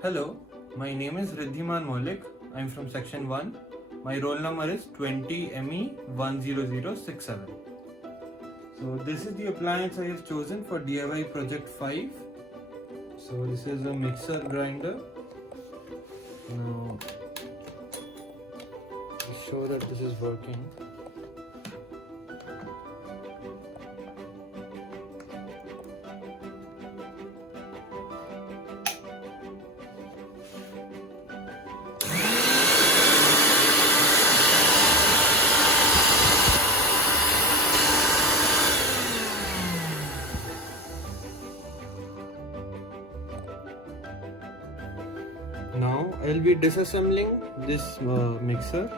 Hello, my name is Riddhiman Maulik. I'm from Section 1. My roll number is 20ME10067. So this is the appliance I have chosen for DIY project 5. So this is a mixer grinder. Now, to show that this is working. Now I'll be disassembling this mixer.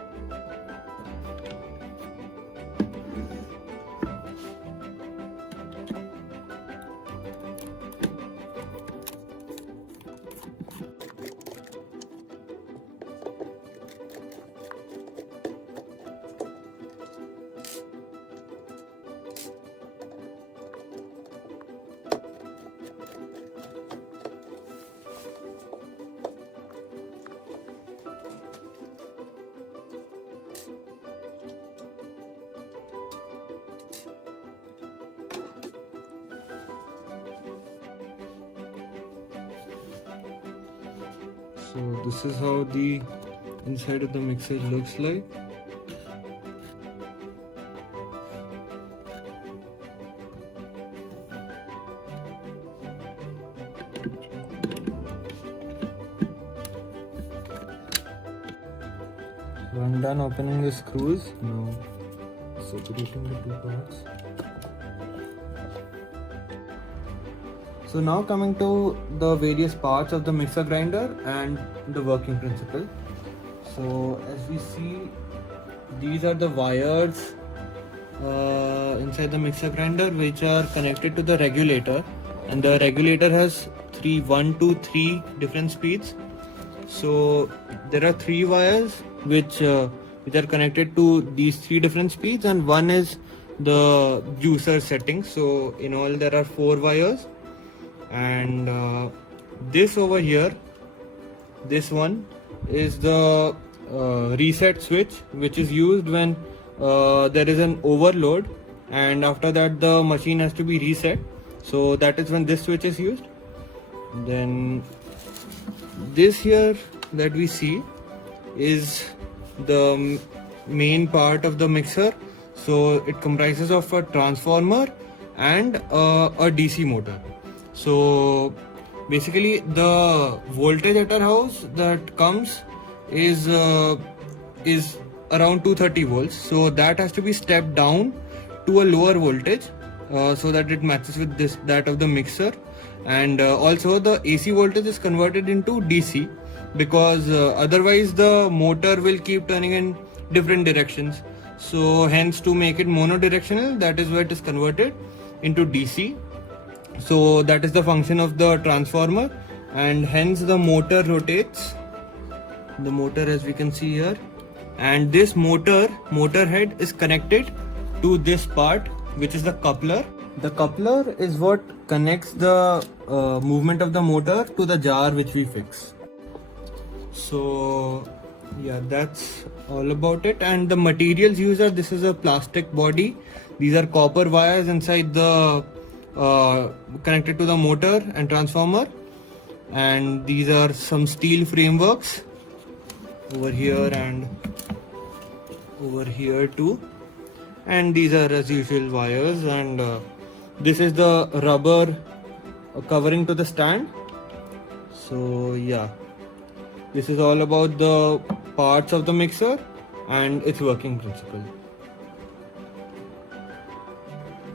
So this is how the inside of the mixer looks like. So I'm done opening the screws. Now separating the two parts. So now coming to the various parts of the mixer grinder and the working principle. So as we see, these are the wires inside the mixer grinder which are connected to the regulator, and the regulator has 3 different speeds. So there are 3 wires which are connected to these 3 different speeds, and one is the juicer setting. So in all there are 4 wires, and this over here, this one is the reset switch, which is used when there is an overload, and after that the machine has to be reset. So that is when this switch is used. Then this here that we see is the main part of the mixer. So it comprises of a transformer and a DC motor. So basically the voltage at our house that comes is around 230 volts. So that has to be stepped down to a lower voltage so that it matches with that of the mixer. And also the AC voltage is converted into DC, because otherwise the motor will keep turning in different directions. So hence, to make it monodirectional, that is why it is converted into DC. So that is the function of the transformer, and hence the motor rotates. The motor, as we can see here, and this motor head is connected to this part, which is the coupler. The coupler is what connects the movement of the motor to the jar which we fix. So yeah, that's all about it. And the materials used are, this is a plastic body, these are copper wires inside the connected to the motor and transformer, and these are some steel frameworks over here and over here too, and these are as usual wires, and this is the rubber covering to the stand. So yeah, this is all about the parts of the mixer and its working principle.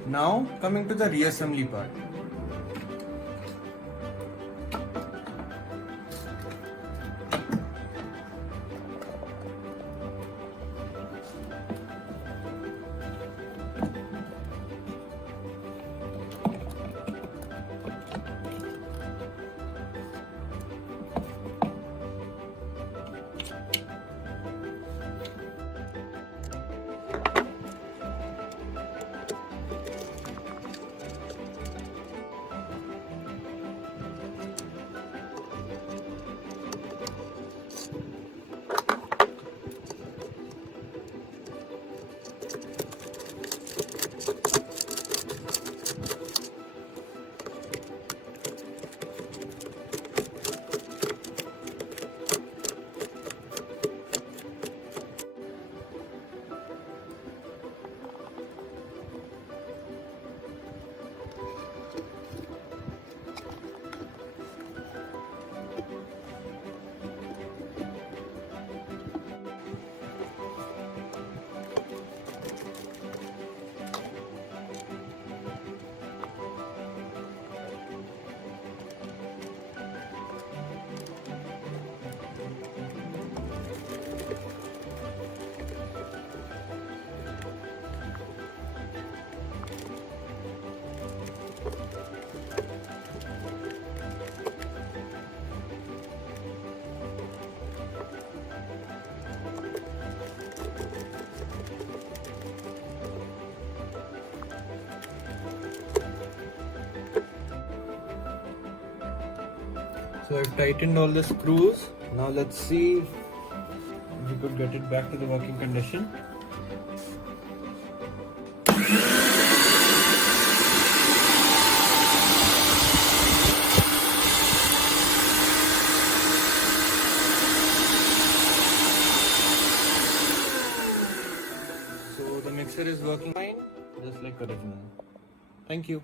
Now coming to the reassembly part. So I've tightened all the screws. Now let's see if we could get it back to the working condition. So the mixer is working fine, just like original. Thank you.